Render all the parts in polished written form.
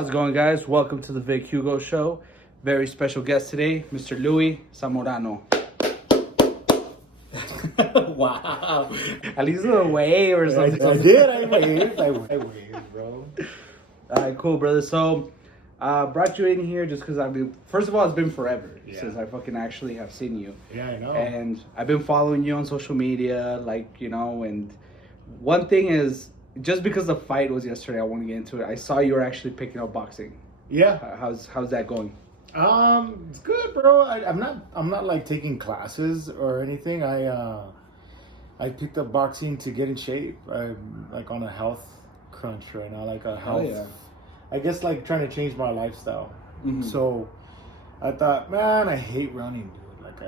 How's it going, guys? Welcome to the Vic Hugo Show. Very special guest today, Mr. Louie Zamorano. Wow. At least a wave or something. I waved, bro. All right, cool, brother. So, brought you in here just because first of all, it's been forever since I fucking actually have seen you. Yeah, I know. And I've been following you on social media, and one thing is, just because the fight was yesterday, I want to get into it. I saw you were actually picking up boxing. Yeah. How's that going? It's good, bro. I'm not like taking classes or anything. I picked up boxing to get in shape. I'm like on a health crunch right now, like a health. Yeah. I guess like trying to change my lifestyle. Mm-hmm. So I thought, man, I hate running, dude. Like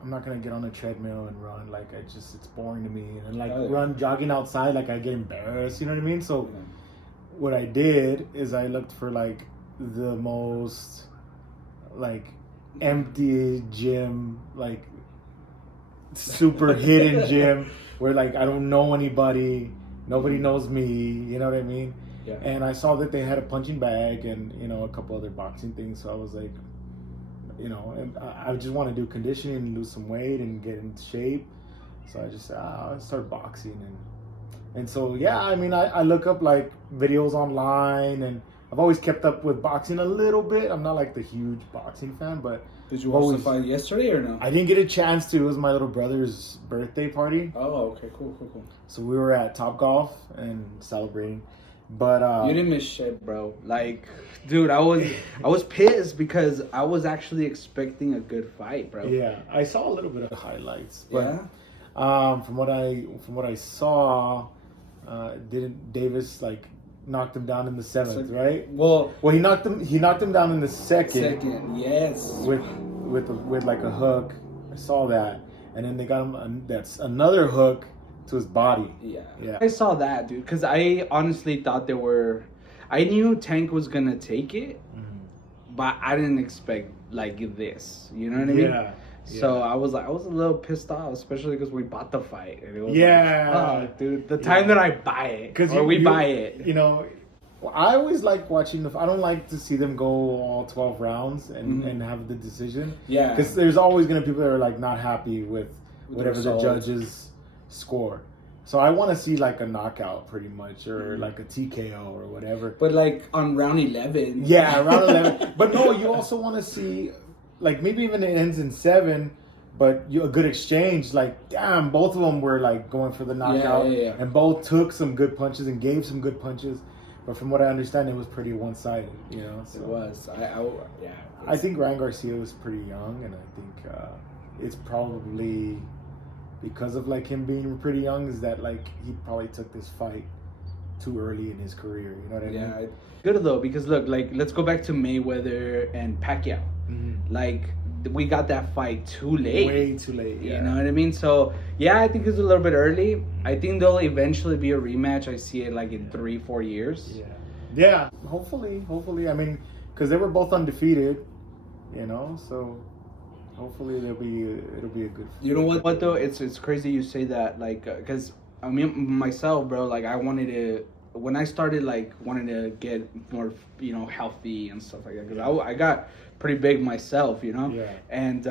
I'm not gonna get on a treadmill and run. Like it's boring to me. And like jogging outside, like I get embarrassed. You know what I mean? So what I did is I looked for like the most like empty gym, like super hidden gym where like I don't know anybody, nobody knows me. You know what I mean? Yeah. And I saw that they had a punching bag and a couple other boxing things. So I was like, and I just want to do conditioning, lose some weight, and get in shape. So I just started boxing, and so yeah. I mean, I look up like videos online, and I've always kept up with boxing a little bit. I'm not like the huge boxing fan, but did you watch the fight yesterday or no? I didn't get a chance to. It was my little brother's birthday party. Oh, okay, cool. So we were at Topgolf and celebrating. But you didn't miss shit, bro. Like, dude, I was pissed because I was actually expecting a good fight, bro. Yeah, I saw a little bit of highlights. But, yeah. From what I saw, didn't Davis like knocked him down in the seventh, right? Well, he knocked him down in the second. Second, yes. With like a hook. I saw that, and then they got him. That's another hook to his body. Yeah. I saw that, dude, because I honestly thought I knew Tank was gonna take it, but I didn't expect like this. You know what I mean? Yeah. So I was a little pissed off, especially because we bought the fight. And it was dude, the time that I buy it, or we buy it. I always like watching I don't like to see them go all 12 rounds and have the decision. Yeah. Because there's always gonna be people that are like not happy with whatever the judges score. So I want to see like a knockout pretty much, or like a TKO or whatever. But like on round 11. Yeah, round 11. But no, you also want to see like maybe even it ends in 7, but a good exchange. Like, damn, both of them were like going for the knockout. Yeah. And both took some good punches and gave some good punches. But from what I understand, it was pretty one-sided, So. It was. I think Ryan Garcia was pretty young, and I think it's probably because of like him being pretty young, is that like he probably took this fight too early in his career. You know what I mean? Yeah. Good though, because look, like let's go back to Mayweather and Pacquiao. Mm-hmm. Like we got that fight too late. Way too late. Yeah. You know what I mean? So yeah, I think it's a little bit early. I think there'll eventually be a rematch. I see it like in 3-4 years. Yeah. Yeah. Hopefully. I mean, because they were both undefeated. So. Hopefully it'll be a good fight. You know what though? It's crazy you say that, like, because I mean myself, bro. Like when I started like wanting to get more, healthy and stuff like that. Because I got pretty big myself, Yeah. And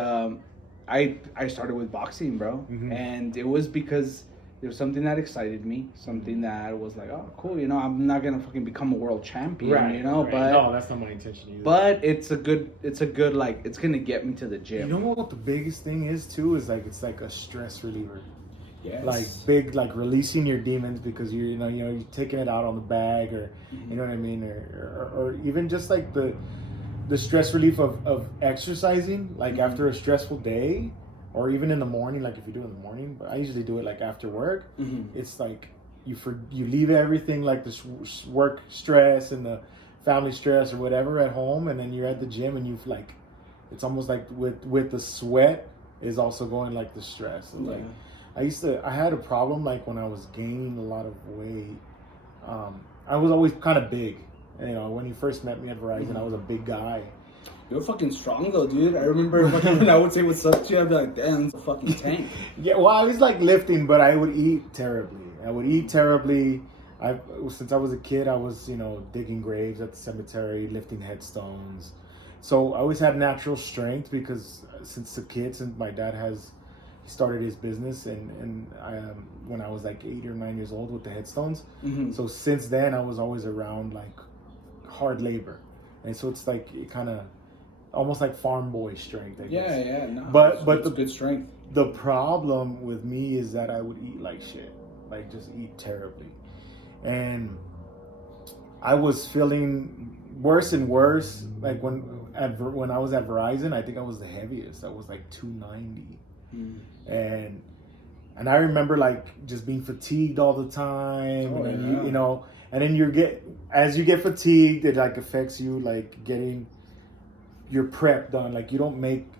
I started with boxing, bro. Mm-hmm. And it was because there was something that excited me, something that was like, oh, cool, I'm not gonna fucking become a world champion, right. But no, that's not my intention either. But it's a good like, it's gonna get me to the gym. You know what the biggest thing is too is like it's like a stress reliever. Yes. Like big, like releasing your demons because you're taking it out on the bag, or you know what I mean, or even just like the stress relief of exercising, like after a stressful day. Or even in the morning, like if you do it in the morning, but I usually do it like after work. Mm-hmm. It's like you leave everything like the work stress and the family stress or whatever at home, and then you're at the gym and you've like, it's almost like with the sweat is also going like the stress. So, like I had a problem like when I was gaining a lot of weight. I was always kind of big. When you first met me at Verizon, I was a big guy. You're fucking strong though, dude. I remember when I would say what's up to you, I'd be like, damn, it's a fucking tank. Yeah, well, I was like lifting, but I would eat terribly. Since I was a kid, I was, digging graves at the cemetery, lifting headstones. So I always had natural strength because since my dad he started his business and I, when I was like 8 or 9 years old with the headstones. Mm-hmm. So since then I was always around like hard labor. And so it's like it kind of almost like farm boy strength, I guess. Yeah, no. But the good strength. The problem with me is that I would eat like shit, like just eat terribly, and I was feeling worse and worse. Like when I was at Verizon, I think I was the heaviest. I was like 290, and I remember like just being fatigued all the time, and then and then as you get fatigued, it like affects you, like getting your prep done. Like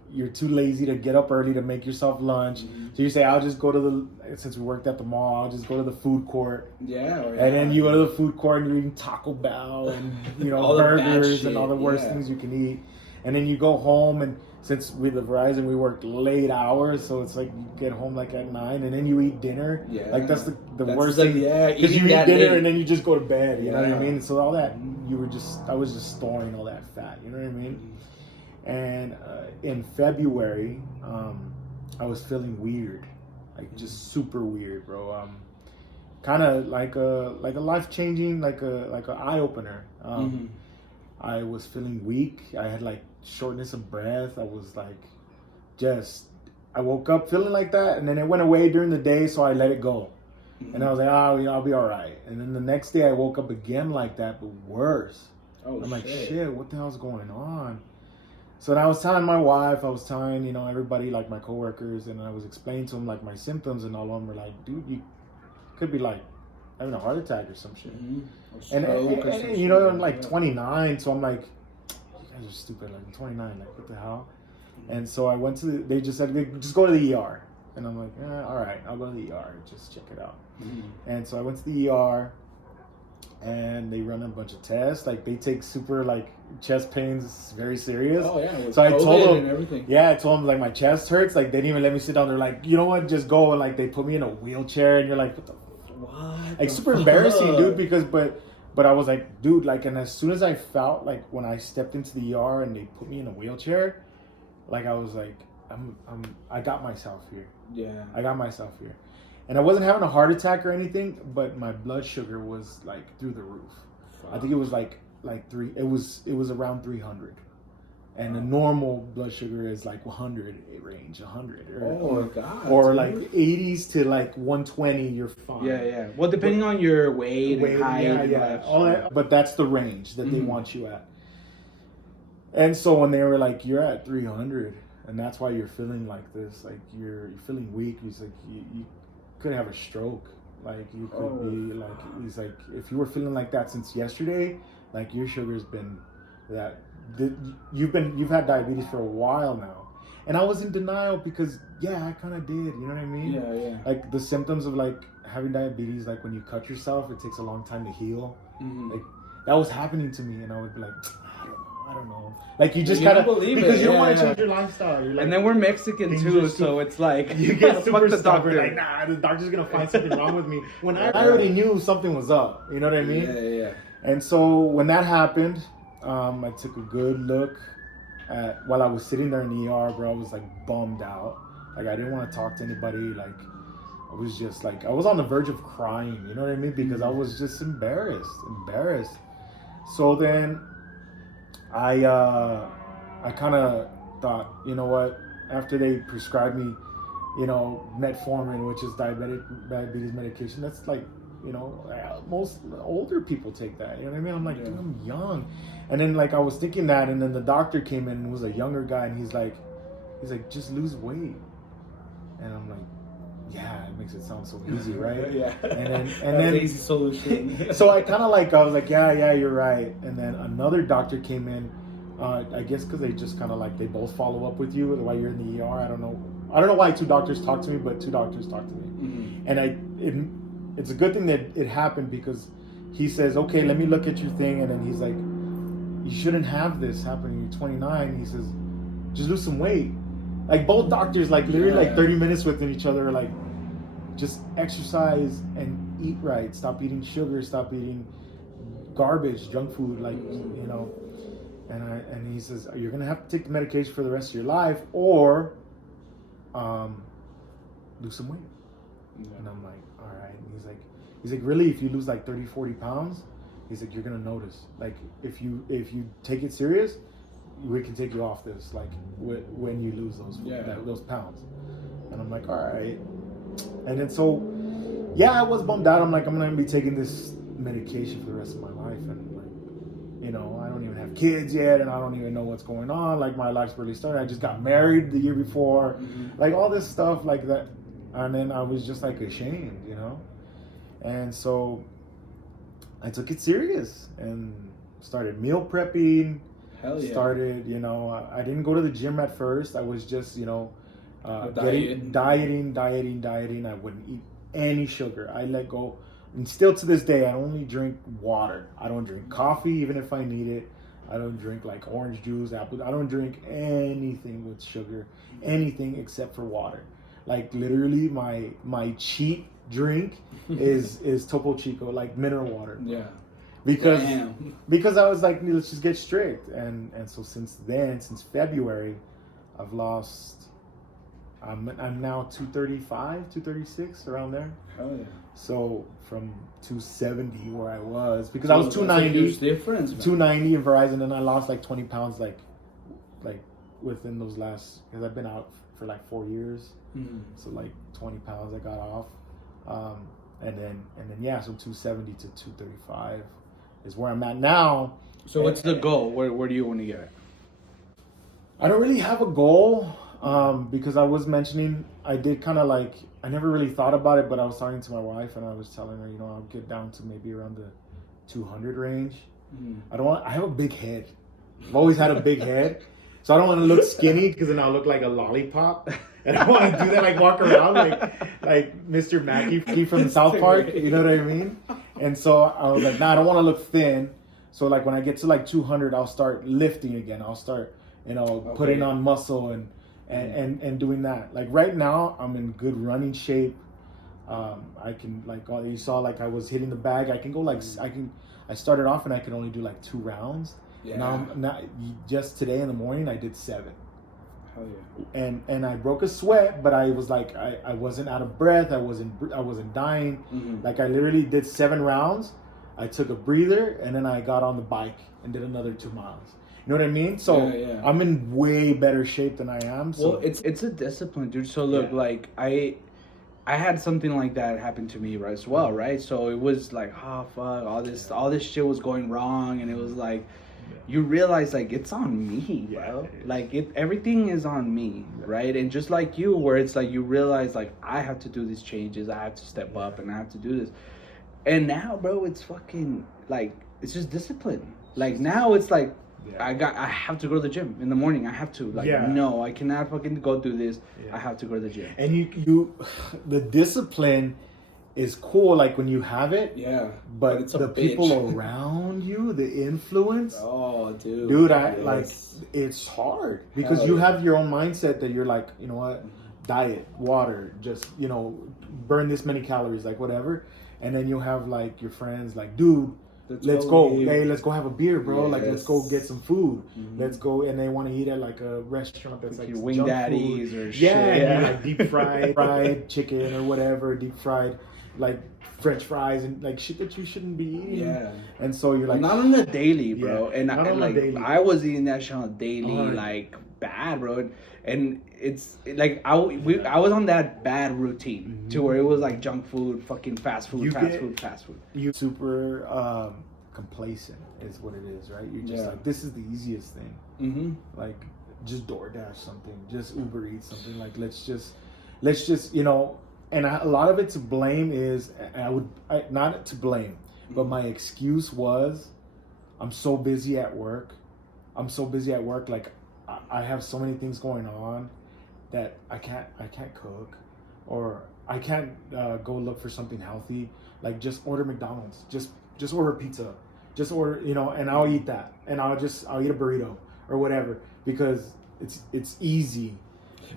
you're too lazy to get up early to make yourself lunch. Mm-hmm. So you say, I'll just go to since we worked at the mall, I'll just go to the food court. Yeah. And then you go to the food court and you're eating Taco Bell and, burgers and all the worst things you can eat. And then you go home, and since with the Verizon, we worked late hours. So it's like you get home like at 9 and then you eat dinner. Yeah. Like that's the worst thing. Yeah. Because you eat dinner late. And then you just go to bed. You know what I mean? So all that, I was just storing all that fat. You know what I mean? Mm-hmm. And in February, I was feeling weird, like just super weird, bro. Kind of like a life changing, like a eye opener. I was feeling weak. I had like shortness of breath. I was like, I woke up feeling like that, and then it went away during the day, so I let it go. Mm-hmm. And I was like, I'll be all right. And then the next day I woke up again like that, but worse. I'm like, shit, what the hell's going on? So then I was telling my wife, I was telling, everybody, like my coworkers, and I was explaining to them like my symptoms, and all of them were like, dude, you could be like having a heart attack or some shit. Mm-hmm. And I'm like 29, so I'm like, you guys are stupid, like I'm 29, like what the hell? Mm-hmm. And so I went they just said, just go to the ER. And I'm like, all right, I'll go to the ER, just check it out. Mm-hmm. And so I went to the ER, and they run a bunch of tests. Like they take super like chest pains very serious. Oh yeah. So I told them everything. Yeah, I told them like my chest hurts. Like they didn't even let me sit down. They're like, you know what? Just go. And like they put me in a wheelchair, and you're like, what? Like super embarrassing, dude. Because but I was like, dude, like, and as soon as I felt like when I stepped into the ER and they put me in a wheelchair, like I was like, I got myself here. Yeah. I got myself here. And I wasn't having a heart attack or anything, but my blood sugar was like through the roof. Fuck. I think it was like 3. It was around 300, and the normal blood sugar is like 100 range, 100. Or like 80s to like 120. You're fine. Yeah. Well, depending on your weight and height. Yeah. All that, but that's the range that they want you at. And so when they were like, you're at 300, and that's why you're feeling like this, like you're feeling weak. He's like, you could have a stroke. Like you could be like, he's like, if you were feeling like that since yesterday, like your sugar's been you've had diabetes for a while now. And I was in denial because I kind of did, you know what I mean? Yeah. Like the symptoms of like having diabetes, like when you cut yourself, it takes a long time to heal. Mm-hmm. Like that was happening to me, and I would be like, I don't know. Like you just kind of believe because you don't want to change your lifestyle. You're like, and then we're Mexican too, so it's like you get super fuck the doctor. Like, nah, the doctor's gonna find something wrong with me. When I already knew something was up. You know what I mean? Yeah. And so when that happened, I took a good look at while I was sitting there in the ER, bro. I was like bummed out. Like I didn't want to talk to anybody. Like I was just like I was on the verge of crying. You know what I mean? Because I was just embarrassed. So then I kind of thought, you know what? After they prescribed me, metformin, which is diabetes medication, that's like, most older people take that. You know what I mean? I'm like, dude, I'm young. And then like I was thinking that, and then the doctor came in and was a younger guy, and he's like, just lose weight. And I'm like, yeah, it makes it sound so easy, right? Yeah. And then easy solution. So I kind of like, I was like, yeah, you're right. And then another doctor came in, I guess because they just kind of like, they both follow up with you while you're in the ER. I don't know why 2 doctors talked to me, but 2 doctors talked to me. Mm-hmm. And it's a good thing that it happened, because he says, okay, let me look at your thing. And then he's like, you shouldn't have this happening. You're 29. He says, just lose some weight. Like both doctors, like literally like 30 minutes within each other, like just exercise and eat right, stop eating sugar, stop eating garbage, junk food, like, you know. And he says, you're gonna have to take the medication for the rest of your life, or lose some weight. Yeah. And I'm like, all right. And he's like, really, if you lose like 30, 40 pounds, he's like, you're gonna notice. Like, if you take it serious, we can take you off this, like, when you lose those pounds. And I'm like, all right. And then so, yeah, I was bummed out. I'm like, I'm gonna be taking this medication for the rest of my life, and like, you know, I don't even have kids yet, and I don't even know what's going on. Like, my life's barely started. I just got married the year before, like all this stuff like that. And then I was just like ashamed, you know. And so I took it serious and started meal prepping. Hell yeah. Started, you know, I didn't go to the gym at first. I was just, you know, dieting. I wouldn't eat any sugar. I let go. And still to this day, I only drink water. I don't drink coffee, even if I need it. I don't drink like orange juice, apple. I don't drink anything with sugar, anything except for water. Like, literally, my cheat drink is Topo Chico, like mineral water. Yeah. Because I was like, let's just get strict. And so since then, since February, I've lost, I'm now 235, 236, around there. Oh yeah. So from 270 where I was, because I was 290. That's a huge difference, man. 290 in Verizon, and I lost like 20 pounds like within those last, because I've been out for like 4 years. So like 20 pounds I got off. And then yeah, so 270 to 235 is where I'm at now. So what's the goal? Where do you want to get? I don't really have a goal, because I was mentioning, I did kind of like, I never really thought about it, but I was talking to my wife and I was telling her, you know, I'll get down to maybe around the 200 range. I have a big head. I've always had a big head. So I don't want to look skinny, because then I'll look like a lollipop. And I want to do that, like walk around like Mr. Mackey from South Park. You know what I mean? And so I was like, nah, I don't want to look thin. So like when I get to like 200, I'll start lifting again. I'll start, you know, putting on muscle and doing that. Like right now, I'm in good running shape. I can, like, you saw, like I was hitting the bag. I can go like, I started off and I could only do like 2 rounds. Yeah. Now, just today in the morning, I did 7. Hell yeah. And I broke a sweat, but I was like, I wasn't out of breath. I wasn't dying. Like, I literally did 7 rounds. I took a breather, and then I got on the bike and did another 2 miles. You know what I mean? So yeah. I'm in way better shape than I am. So. Well, it's a discipline, dude. So look, like I had something like that happen to me as well, right? So it was like, oh fuck, all this shit was going wrong, and it was like, you realize like it's on me, bro. Like everything is on me, right? And just like you, where it's like you realize like I have to do these changes, I have to step up, and I have to do this. And now, bro, it's fucking like it's just discipline. Like now it's like I have to go to the gym in the morning. I have to no, I cannot fucking go do this. I have to go to the gym. And you the discipline is cool, like when you have it. Yeah. But it's the people around you, the influence. Oh, dude. Dude, like it's hard because you have your own mindset that you're like, you know what, diet, water, just, you know, burn this many calories, like whatever. And then you have like your friends like, dude, let's go. Hey, let's go have a beer, bro. Yes. Like, let's go get some food. Let's go. And they want to eat at like a restaurant that's like Wing Daddies or shit. Yeah. Like deep fried chicken or whatever, deep fried like French fries and like shit that you shouldn't be eating. Yeah. And so you're like, not on the daily, bro. And I was eating that shit on a daily, like bad, bro. And it's like I was on that bad routine to where it was like junk food, fucking fast food. You super complacent is what it is, right? You're just like, this is the easiest thing. Like just DoorDash something, just Uber Eats something. Like let's just you know. And a lot of it to blame is, not to blame, but my excuse was, I'm so busy at work. Like I have so many things going on that I can't cook, or I can't go look for something healthy. Like just order McDonald's, just order pizza, just order, you know, and I'll eat that, and I'll eat a burrito or whatever because it's easy.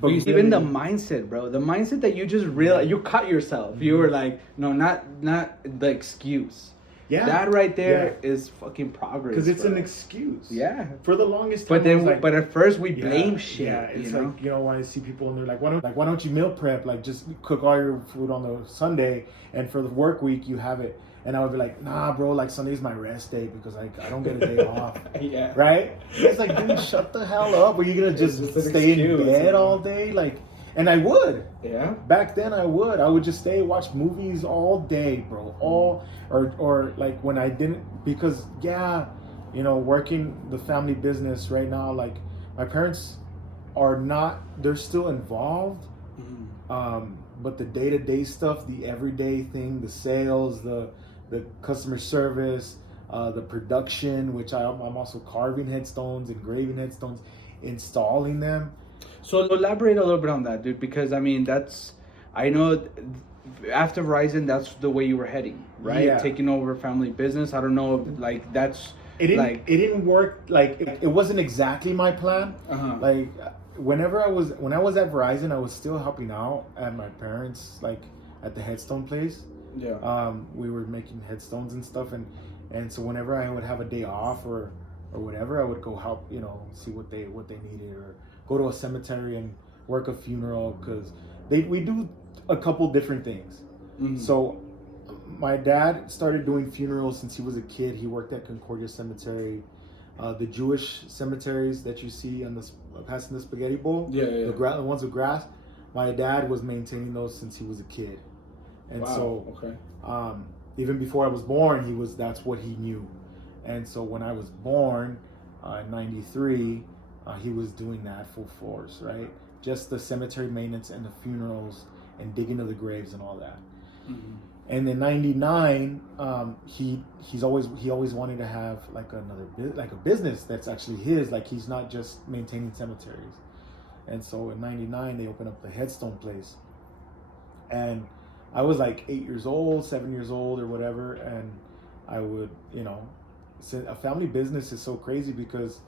But even the mindset, bro. The mindset that you just realize you caught yourself. Mm-hmm. You were like, no, not the excuse. Yeah, that right there is fucking progress. Because it's an excuse. Yeah, for the longest time. But then, but at first we blame shit. Yeah, it's like when I see people and they're like, why don't you meal prep? Like, just cook all your food on the Sunday, and for the work week you have it. And I would be like, nah, bro, like Sunday's my rest day because I don't get a day off. Yeah. Right? It's like, dude, shut the hell up. Are you going to just stay in bed all day? Like, and I would. Yeah. Back then I would. I would just stay, watch movies all day, bro. Or like when I didn't, because, working the family business right now, like my parents they're still involved. Mm-hmm. But the day-to-day stuff, the everyday thing, the sales, the customer service, the production, which I'm also carving headstones, engraving headstones, installing them. So elaborate a little bit on that, dude, because I know after Verizon, that's the way you were heading, right? Yeah. Taking over family business. I don't know if that's... It didn't work, like, it wasn't exactly my plan. Uh-huh. Like, when I was at Verizon, I was still helping out at my parents, like at the headstone place. Yeah. We were making headstones and stuff, and so whenever I would have a day off or whatever, I would go help, see what they needed, or go to a cemetery and work a funeral, because we do a couple different things. Mm-hmm. So my dad started doing funerals since he was a kid. He worked at Concordia Cemetery. The Jewish cemeteries that you see on passing the spaghetti bowl, the ones with grass. My dad was maintaining those since he was a kid, and even before I was born, that's what he knew. And so when I was born in '93, he was doing that full force, right? Just the cemetery maintenance and the funerals and digging of the graves and all that. Mm-hmm. And in '99, he always wanted to have like a business that's actually his. Like, he's not just maintaining cemeteries. And so in '99, they opened up the headstone place. And I was like 8 years old, 7 years old, or whatever. And I would, a family business is so crazy because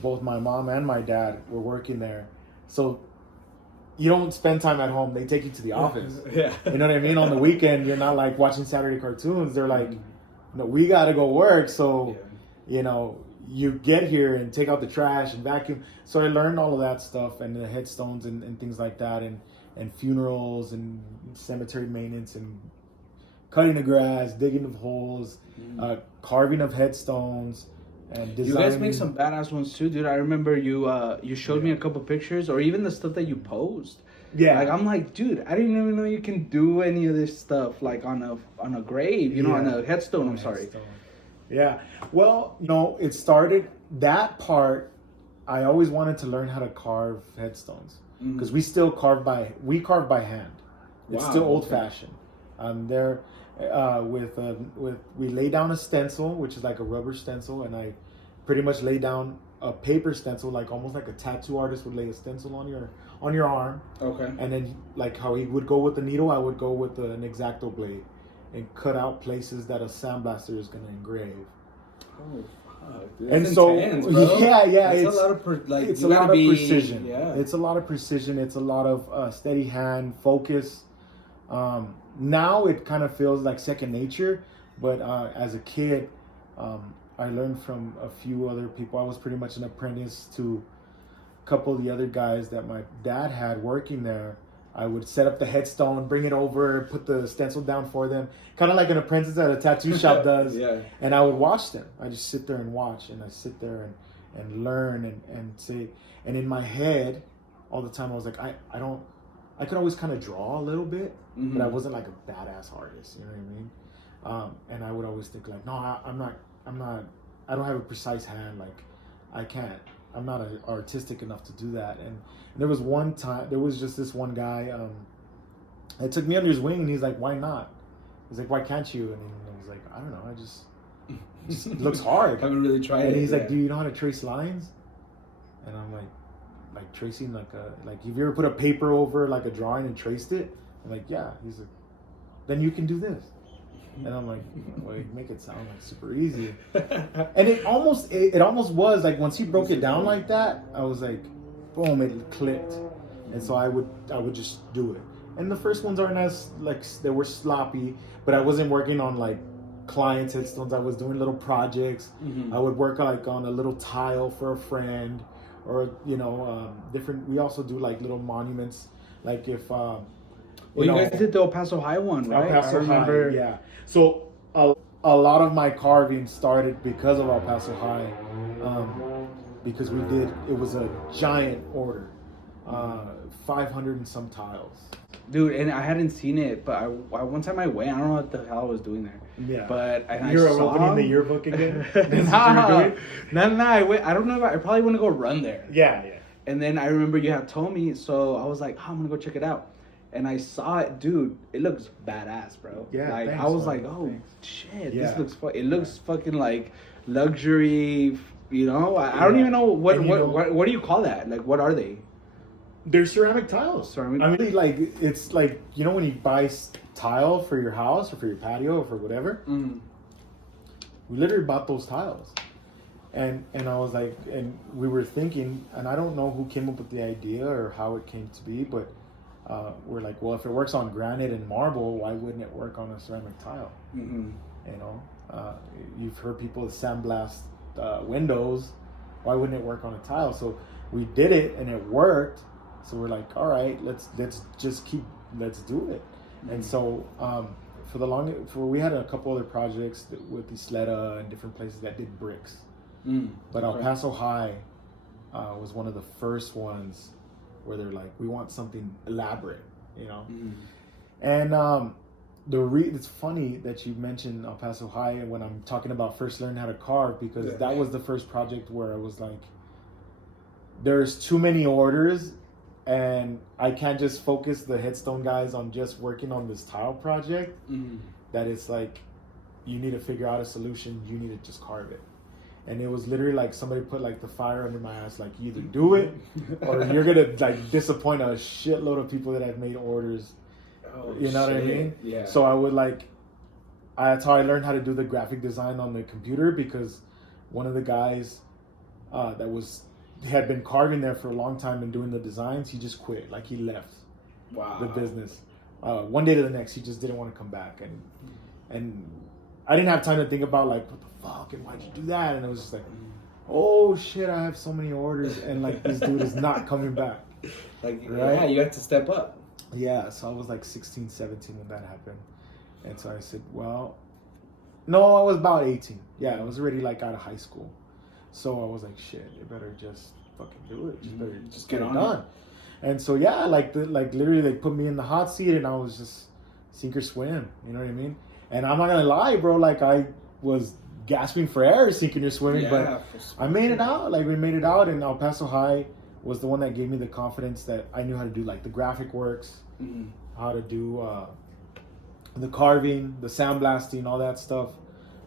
both my mom and my dad were working there. So you don't spend time at home. They take you to the office. Yeah. You know what I mean? On the weekend, you're not like watching Saturday cartoons. They're like, no, we got to go work. So, you get here and take out the trash and vacuum. So I learned all of that stuff, and the headstones and things like that, and funerals and cemetery maintenance and cutting the grass, digging of holes, carving of headstones. And you guys make some badass ones too, dude. I remember you showed me a couple pictures, or even the stuff that you post. Yeah, like I'm like, dude, I didn't even know you can do any of this stuff like on a grave, on a headstone. I'm sorry. Yeah, well, it started that part. I always wanted to learn how to carve headstones because we carve by hand. It's still old fashioned. We lay down a stencil, which is like a rubber stencil, and I pretty much lay down a paper stencil, like almost like a tattoo artist would lay a stencil on your arm. Okay. And then like how he would go with the needle, I would go with an X-Acto blade and cut out places that a sandblaster is going to engrave. Oh, fuck. Dude, and so intense, bro. It's a lot of precision. Yeah. It's a lot of precision. It's a lot of steady hand focus. Now it kind of feels like second nature, but as a kid, I learned from a few other people. I was pretty much an apprentice to a couple of the other guys that my dad had working there. I would set up the headstone, bring it over, put the stencil down for them, kind of like an apprentice at a tattoo shop does. Yeah. And I would watch them. I just sit there and watch, and I sit there and learn and say. And in my head, all the time, I was like, I could always kind of draw a little bit, but I wasn't like a badass artist. You know what I mean? And I would always think like, no, I don't have a precise hand. Like, I can't. I'm not artistic enough to do that. And there was one time, there was just this one guy that took me under his wing, and he's like, why not? He's like, why can't you? And I was like, I don't know. It looks hard. I haven't really tried it. And he's like, do you know how to trace lines? And I'm like tracing like have you ever put a paper over like a drawing and traced it? I'm like, yeah. He's like, then you can do this. And I'm like, well, you make it sound like super easy. And it almost was like once he broke it down like that, I was like, boom, it clicked. And so I would just do it. And the first ones aren't as like, they were sloppy, but I wasn't working on like clients' headstones. I was doing little projects. I would work like on a little tile for a friend, or different. We also do like little monuments, like if you guys did the El Paso High one, right? El Paso High, yeah. So a lot of my carving started because of El Paso High, because it was a giant order, 500 and some tiles. Dude, and I hadn't seen it, but I one time I went. I don't know what the hell I was doing there. Yeah, but you're opening the yearbook again. No. I went. I don't know. I probably want to go run there. Yeah. And then I remember you had told me, so I was like, I'm gonna go check it out. And I saw it, dude. It looks badass, bro. Yeah, like thanks, I was man. like, oh Thanks. shit, Yeah. this looks fun. It looks fucking like luxury. I don't even know what do you call that? Like, what are they? They're ceramic tiles. I mean, like, it's like, when you buy tile for your house or for your patio or for whatever, we literally bought those tiles. And I was like, and we were thinking, and I don't know who came up with the idea or how it came to be, but we're like, well, if it works on granite and marble, why wouldn't it work on a ceramic tile? You've heard people sandblast windows. Why wouldn't it work on a tile? So we did it and it worked. So we're like, all right, let's do it. And so we had a couple other projects with Isleta and different places that did bricks. But El Paso High was one of the first ones where they're like, we want something elaborate, And it's funny that you mentioned El Paso High when I'm talking about first learning how to carve, because that was the first project where I was like, there's too many orders and I can't just focus the headstone guys on just working on this tile project. That it's like, you need to figure out a solution. You need to just carve it. And it was literally like somebody put like the fire under my ass, like, you either do it or you're gonna like disappoint a shitload of people that have made orders. You know what I mean? Yeah. So I would that's how I learned how to do the graphic design on the computer, because one of the guys had been carving there for a long time and doing the designs, he just quit. Like, he left the business. One day to the next, he just didn't want to come back. And I didn't have time to think about like, what the fuck, and why'd you do that? And it was just like, oh shit, I have so many orders, and like, this dude is not coming back. Like, right? Yeah, you have to step up. Yeah, so I was like 16, 17 when that happened. And so I said, well, no, I was about 18. Yeah, I was already like out of high school. So I was like, shit, you better just fucking do it. You better just get it done. And so yeah, literally they put me in the hot seat and I was just sink or swim. You know what I mean? And I'm not gonna lie, bro, like, I was gasping for air sinking or swimming, but I made it out. Like, we made it out, and El Paso High was the one that gave me the confidence that I knew how to do like the graphic works, how to do the carving, the sandblasting, all that stuff.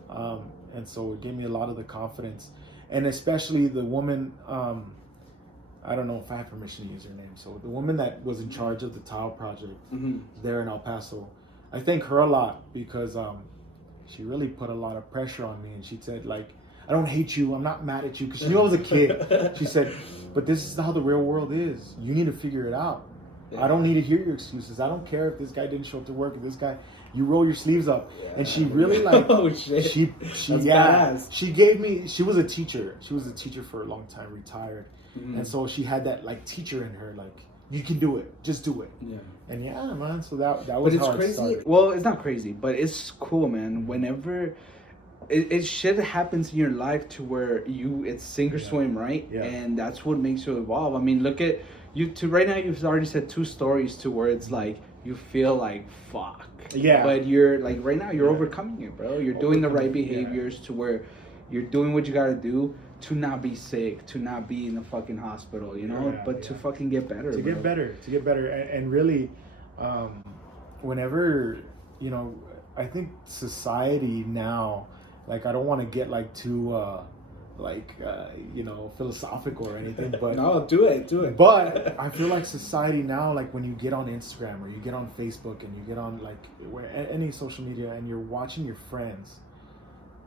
And so it gave me a lot of the confidence. And especially the woman, I don't know if I have permission to use her name. So the woman that was in charge of the tile project there in El Paso, I thank her a lot, because she really put a lot of pressure on me. And she said, like, I don't hate you. I'm not mad at you. Because she knew I was a kid. She said, but this is how the real world is. You need to figure it out. I don't need to hear your excuses. I don't care if this guy didn't show up to work. If this guy, you roll your sleeves up. And she really like, oh shit. She gave me, she was a teacher. She was a teacher for a long time, retired. And so she had that like teacher in her, like, you can do it. Just do it. Yeah. And yeah, man. So that was how it started. Well, it's not crazy, but it's cool, man. Whenever it shit happens in your life to where it's sink or swim, right? Yeah. And that's what makes you evolve. I mean, look at you. To right now, you've already said 2 stories to where it's like you feel like fuck. Yeah. But you're like right now, you're overcoming it, bro. You're doing the right behaviors to where you're doing what you gotta do to not be sick, to not be in the fucking hospital, you know, to fucking get better. To get better. And really, whenever, I think society now, like, I don't want to get like too, philosophical or anything, but no, do it. But I feel like society now, like, when you get on Instagram or you get on Facebook and you get on like any social media and you're watching your friends,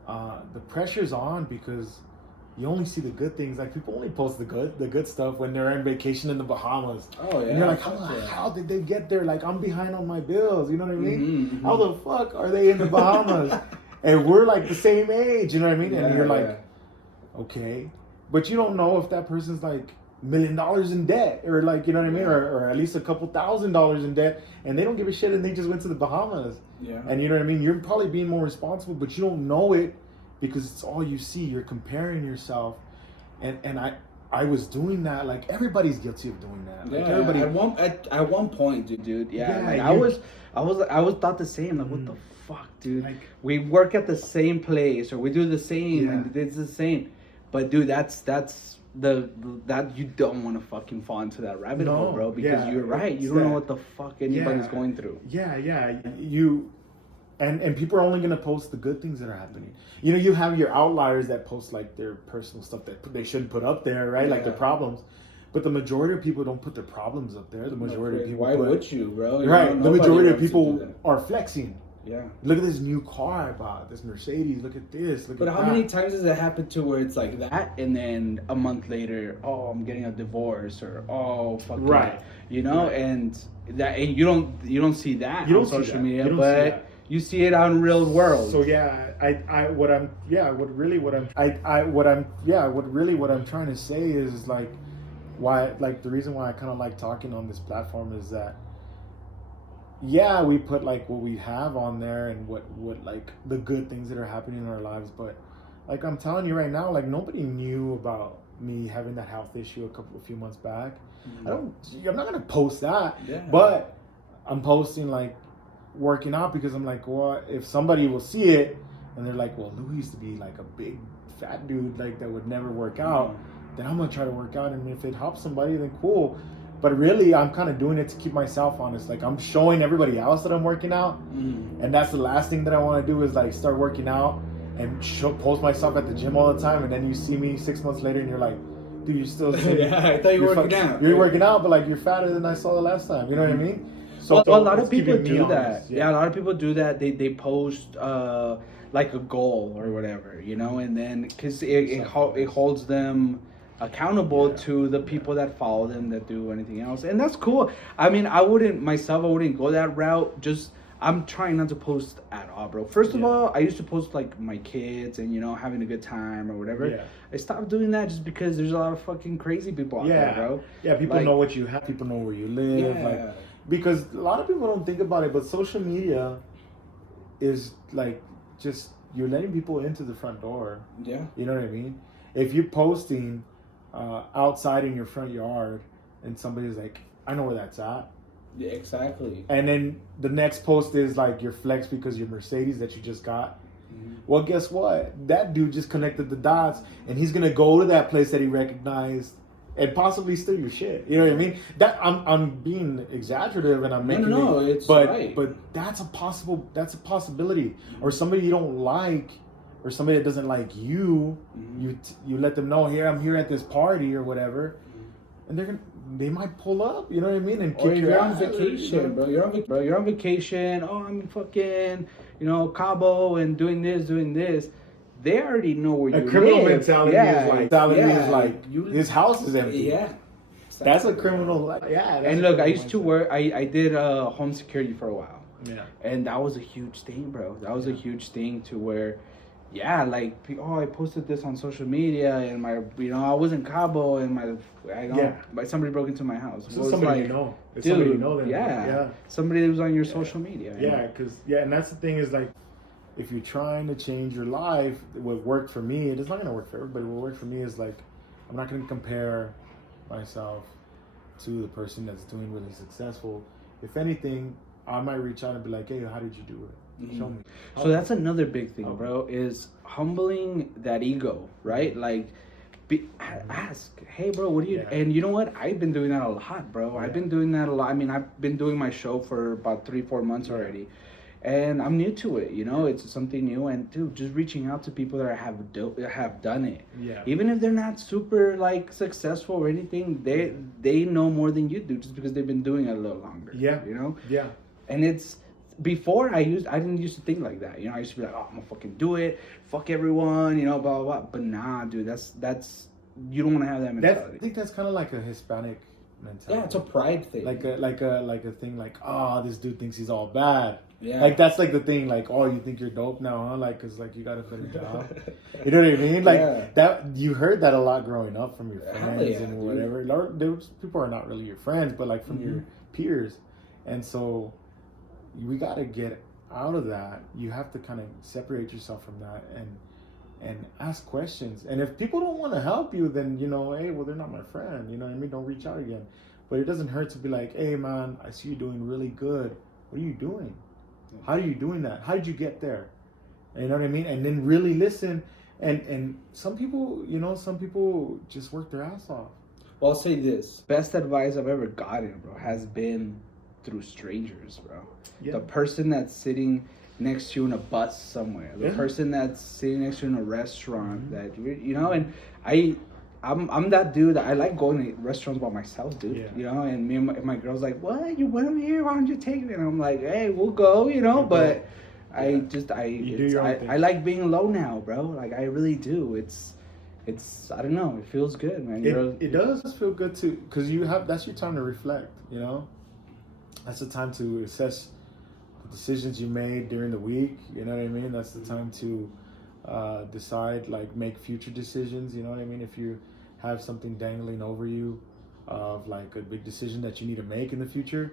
the pressure's on, because you only see the good things. Like people only post the good stuff when they're on vacation in the Bahamas. Oh yeah. And you're like, how did they get there? Like I'm behind on my bills. You know what I mean? Mm-hmm. How the fuck are they in the Bahamas? And we're like the same age. You know what I mean? And you're like, okay, but you don't know if that person's like $1 million in debt, or like, you know what I mean, or at least a couple $1,000s in debt, and they don't give a shit, and they just went to the Bahamas. Yeah. And you know what I mean? You're probably being more responsible, but you don't know it because it's all you see. You're comparing yourself, and I was doing that. Like everybody's guilty of doing that. Like everybody at one point, dude. Yeah. Like I was thought the same. Like what the fuck, dude? Like, we work at the same place, or we do the same, and it's the same. But dude, that's that you don't want to fucking fall into that rabbit hole, bro, because you're right. You don't know what the fuck anybody's going through. You and people are only gonna post the good things that are happening. You know, you have your outliers that post like their personal stuff that they shouldn't put up there, right? Like their problems. But the majority of people don't put their problems up there. The majority of people would you, bro? Right. The majority of people are flexing. Yeah. Look at this new car I bought, this Mercedes. Look at this. But how many times has it happened to where it's like that, and then a month later, oh, I'm getting a divorce, or oh, fuck right, you know, and you don't see that on social media, but you see it on real world. So what I'm trying to say is like why, like the reason why I kind of like talking on this platform is that. Yeah, we put like what we have on there and what like the good things that are happening in our lives, but like I'm telling you right now, like nobody knew about me having that health issue a few months back. Mm-hmm. I'm not gonna post that, but I'm posting like working out because I'm like, well, if somebody will see it and they're like, well, Louie used to be like a big fat dude like that would never work out, then I'm gonna try to work out, and if it helps somebody, then cool. But really, I'm kind of doing it to keep myself honest. Like, I'm showing everybody else that I'm working out. And that's the last thing that I want to do is, like, start working out and post myself at the gym all the time. And then you see me 6 months later and you're like, dude, you're still... I thought you were working out. You're working out, but, like, you're fatter than I saw the last time. You know what I mean? So a lot of people do that. Yeah, a lot of people do that. They post, like, a goal or whatever, you know? And then, because it holds them... accountable to the people that follow them, that do anything else, and that's cool. I mean, I wouldn't go that route. Just I'm trying not to post at all, bro. First of all, I used to post like my kids and having a good time or whatever. I stopped doing that just because there's a lot of fucking crazy people out there, bro. People know what you have, people know where you live, like, because a lot of people don't think about it, but social media is like just you're letting people into the front door. You know what I mean? If you're posting outside in your front yard and somebody's like, I know where that's at. Yeah, exactly. And then the next post is like your flex because your Mercedes that you just got. Well, guess what? That dude just connected the dots, and he's gonna go to that place that he recognized and possibly steal your shit. You know what I mean? That I'm being exaggerative and I'm making but that's a possibility. Or somebody you don't like, or somebody that doesn't like you, you let them know, here, I'm here at this party or whatever, and they might pull up, you know what I mean, and kick you're on vacation, bro. You're on vacation. Oh, I'm fucking, Cabo and doing this. They already know where you live. A criminal mentality is like his house is empty. Yeah. That's a criminal. And look, I used to work. I did home security for a while. Yeah. And that was a huge thing, bro. That was a huge thing to where. Yeah, like, I posted this on social media, and I was in Cabo, and somebody broke into my house. So somebody you know. It's dude, somebody you know them. Yeah. Somebody that was on your social media. And that's the thing is, like, if you're trying to change your life, what worked for me, it's not going to work for everybody. What worked for me is, like, I'm not going to compare myself to the person that's doing really successful. If anything, I might reach out and be like, hey, how did you do it? Show me. So that's another big thing, bro, is humbling that ego, right? Like, ask, hey, bro, what do you... And you know what? I've been doing that a lot, bro. I've been doing that a lot. I mean, I've been doing my show for about 3-4 months already. And I'm new to it, It's something new. And, dude, just reaching out to people that have done it. Yeah. Even if they're not super, like, successful or anything, they know more than you do just because they've been doing it a little longer. Yeah. Yeah. And before I didn't used to think like that. You know, I used to be like, oh, I'm gonna fucking do it, fuck everyone, you know, blah blah blah. But nah, dude, that's you don't want to have that mentality. I think that's kind of like a Hispanic mentality. Yeah, it's a pride thing. Like a thing like, oh, this dude thinks he's all bad. Yeah. Like that's like the thing, like, oh, you think you're dope now, huh? Like, cause like you got a better job. You know what I mean? Like that you heard that a lot growing up from your friends and whatever. People are not really your friends, but like from your peers, and so we got to get out of that. You have to kind of separate yourself from that and ask questions. And if people don't want to help you, then, you know, hey, well, they're not my friend. You know what I mean? Don't reach out again. But it doesn't hurt to be like, hey, man, I see you doing really good. What are you doing? How are you doing that? How did you get there? And you know what I mean? And then really listen. And some people, you know, some people just work their ass off. Well, I'll say this. Best advice I've ever gotten, bro, has been through strangers, bro. Yeah. The person that's sitting next to you in a bus somewhere. The person that's sitting next to you in a restaurant that, you know, and I'm that dude that I like going to restaurants by myself, dude. Yeah. You know, and me and my girl's like, what? You went over here? Why don't you take me? And I'm like, hey, we'll go, you know, but I like being alone now, bro. Like, I really do. It's I don't know. It feels good, man. It does feel good too, because that's your time to reflect, you know? That's the time to assess the decisions you made during the week, you know what I mean? That's the time to decide, like, make future decisions, you know what I mean? If you have something dangling over you of, like, a big decision that you need to make in the future,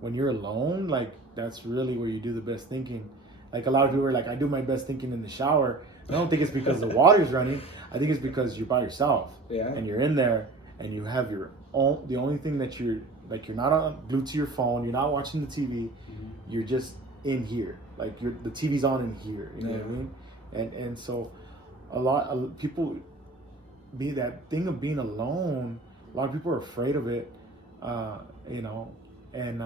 when you're alone, like, that's really where you do the best thinking. Like, a lot of people are like, I do my best thinking in the shower. I don't think it's because the water's running. I think it's because you're by yourself. Yeah. And you're in there, and you have the only thing that you're not glued to your phone, you're not watching the TV, you're just in here. Like, the TV's on in here, you know what I mean? And so a lot of people, that thing of being alone, a lot of people are afraid of it, you know, and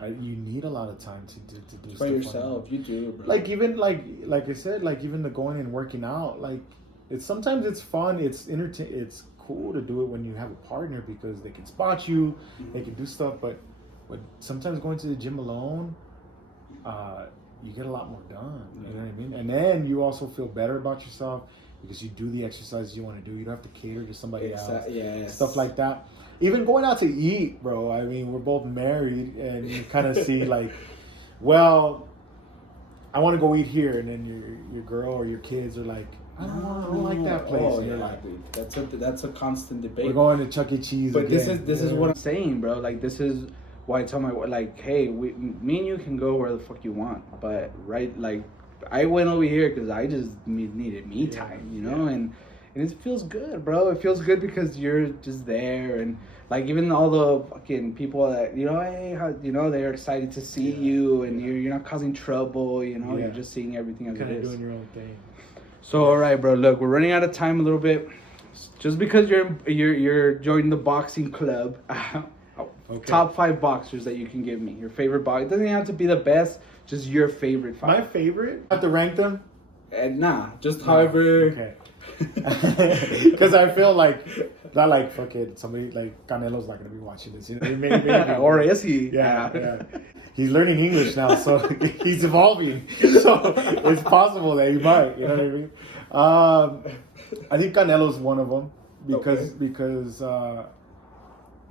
you need a lot of time to do stuff by yourself. You do, bro. Like, even like I said, like, even the going and working out, like, sometimes it's fun, it's cool to do it when you have a partner, because they can spot you, they can do stuff, but sometimes going to the gym alone, you get a lot more done. You know what I mean? And then you also feel better about yourself because you do the exercises you want to do. You don't have to cater to somebody else. Yes. Stuff like that. Even going out to eat, bro. I mean, we're both married, and you kind of see, like, well, I want to go eat here, and then your girl or your kids are like, I don't like that place. Oh, and like, that's a constant debate. We're going to Chuck E. Cheese. But again. this is what I'm saying, bro. Like, this is why I tell my wife, like, hey, me and you can go where the fuck you want, but like, I went over here because I just needed me time, you know, and it feels good, bro. It feels good because you're just there, and like, even all the fucking people that, you know, hey, you know, they're excited to see you, and you're not causing trouble, you know, you're just seeing everything as it is. Kind of doing your own thing. So, all right, bro. Look, we're running out of time a little bit. Just because you're joining the boxing club. Okay. Top 5 boxers that you can give me. Your favorite boxer. It doesn't have to be the best. Just your favorite 5. My favorite? I have to rank them? Nah. Just however. Okay. Because I feel like, not like fucking somebody like Canelo's not going to be watching this. You know? Maybe. Or is he? Yeah. He's learning English now, so he's evolving. So it's possible that he might. You know what I mean? I think Canelo's one of them because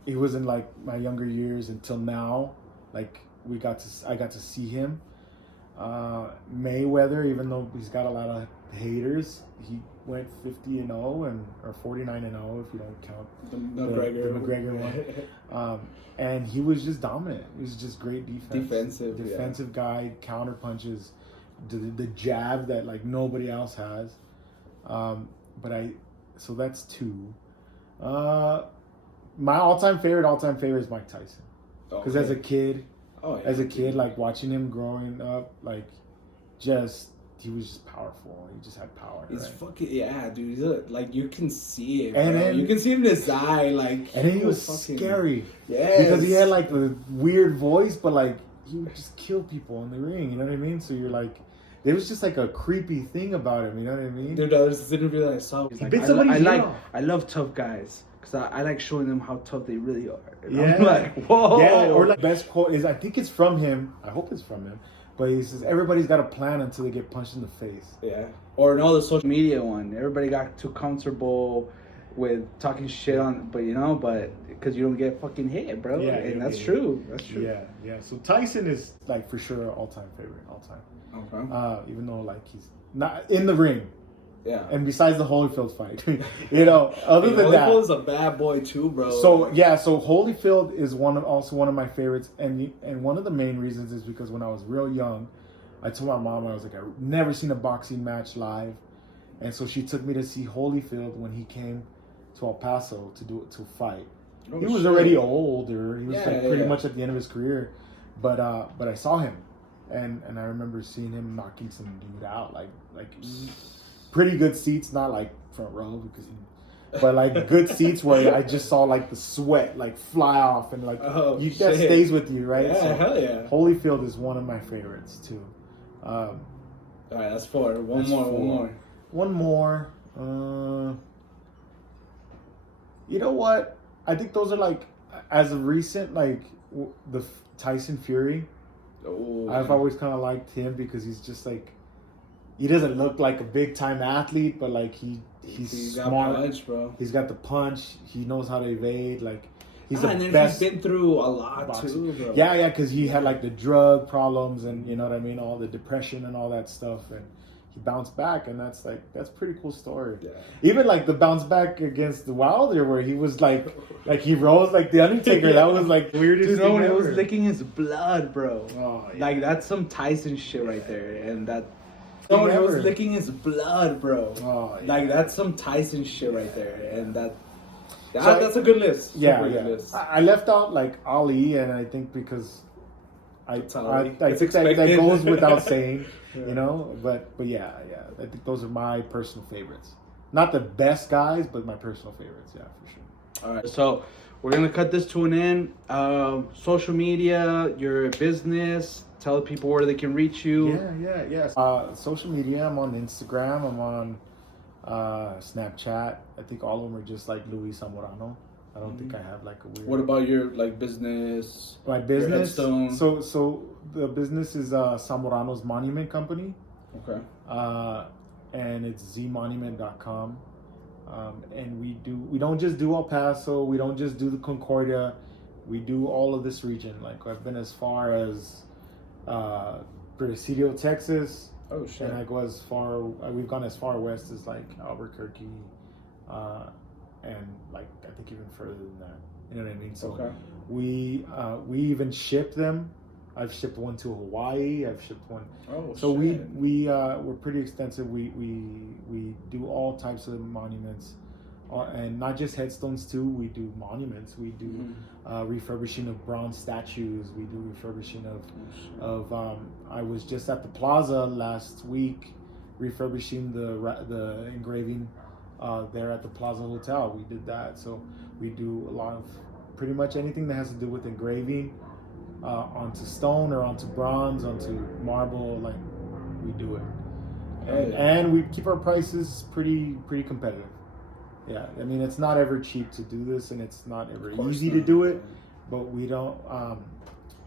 he was in, like, my younger years until now. Like, I got to see him. Mayweather, even though he's got a lot of haters, he went 50-0 or 49-0 if you don't count the McGregor one. And he was just dominant. He was just great defensive guy, counter punches, the jab that, like, nobody else has. So that's 2. My all-time favorite is Mike Tyson. Because as a kid, like, watching him growing up, like, he was just powerful. He just had power. He's fucking, dude. Like, you can see it, and then, you can see him in his eye, like. And then he was scary. Yeah. Because he had, like, the weird voice, but, like, he would just kill people in the ring. You know what I mean? So you're like, there was just, like, a creepy thing about him. You know what I mean? Dude, there's this interview that I saw. He bit somebody. I love tough guys. because I like showing them how tough they really are. And Yeah. I'm like, whoa. Yeah, or like best quote is, I think it's from him. I hope it's from him. But he says, everybody's got a plan until they get punched in the face. Yeah. Or no, the social media one. Everybody got too comfortable with talking shit on, but because you don't get fucking hit, bro. Yeah, and that's yeah. true. That's true. Yeah, yeah. So Tyson is like for sure all-time favorite, all-time. Okay. Even though like he's not in the ring. Yeah. And besides the Holyfield fight, other than that, Holyfield's a bad boy too, bro. So yeah, so Holyfield is also one of my favorites, and one of the main reasons is because when I was real young, I told my mom, I was like, I've never seen a boxing match live, and so she took me to see Holyfield when he came to El Paso to fight. Oh, he was shit. already older. He was pretty yeah. much at the end of his career, but I saw him, and I remember seeing him knocking some dude out, like pretty good seats, not like front row but like good seats where I just saw like the sweat like fly off, and like that stays with you, right? Yeah, so hell yeah. Holyfield is one of my favorites too. All right, that's four. One more. You know what? I think those are like, as of recent, like the Tyson Fury. Oh, I've always kind of liked him because he's just like, he doesn't look like a big time athlete, but like he's smart. Got punch, bro. He's got the punch. He knows how to evade. Like he's and the then best. He's been through a lot boxer. too, bro. Yeah, because he had like the drug problems and you know what I mean, all the depression and all that stuff, and he bounced back, and that's pretty cool story. Yeah. Even like the bounce back against the Wilder, where he was like he rose like the Undertaker. That was like the weirdest. Dude, thing when it ever. was licking his blood, bro. Oh, yeah. Like that's some Tyson shit right there, and that. Thing When it was ever. licking his blood, bro. Oh, yeah. Like that's some Tyson shit right there, and So that's a good list. Yeah, Super yeah. good list. I left out like Ali, and I think because I It's think expected. that goes without saying, Yeah. you know. But yeah. I think those are my personal favorites. Not the best guys, but my personal favorites. Yeah, for sure. All right, so we're gonna cut this to an end. Social media, your business. Tell people where they can reach you. Yeah. Social media. I'm on Instagram. I'm on Snapchat. I think all of them are just like Louie Zamorano. I don't think I have like a weird. What about your like business? My business? Your headstone? So the business is Zamorano's Monument Company. Okay. And it's zmonument.com. And we don't just do El Paso, we don't just do the Concordia, we do all of this region. Like I've been as far as Presidio, Texas. Oh shit. And we've gone as far west as like Albuquerque, and like I think even further than that. You know what I mean? So Okay. we even ship them. I've shipped one to Hawaii. I've shipped one. Oh So shit. we're pretty extensive. We do all types of monuments, and not just headstones too. We do monuments. We do refurbishing of bronze statues. We do refurbishing of I was just at the plaza last week, refurbishing the engraving there at the Plaza Hotel. We did that. So we do a lot of pretty much anything that has to do with engraving. Onto stone or onto bronze, onto marble, like we do it, and we keep our prices pretty competitive. Yeah, I mean it's not ever cheap to do this, and it's not ever easy to do it, but we don't.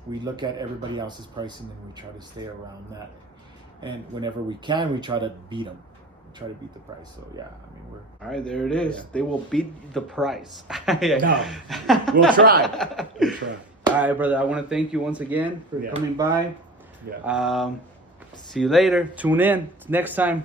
We look at everybody else's pricing and we try to stay around that, and whenever we can, we try to beat them. We try to beat the price. So yeah, I mean we're. All right, there it is. Yeah. They will beat the price. No, we'll try. We'll try. All right, brother. I want to thank you once again for coming by. Yeah. See you later. Tune in next time.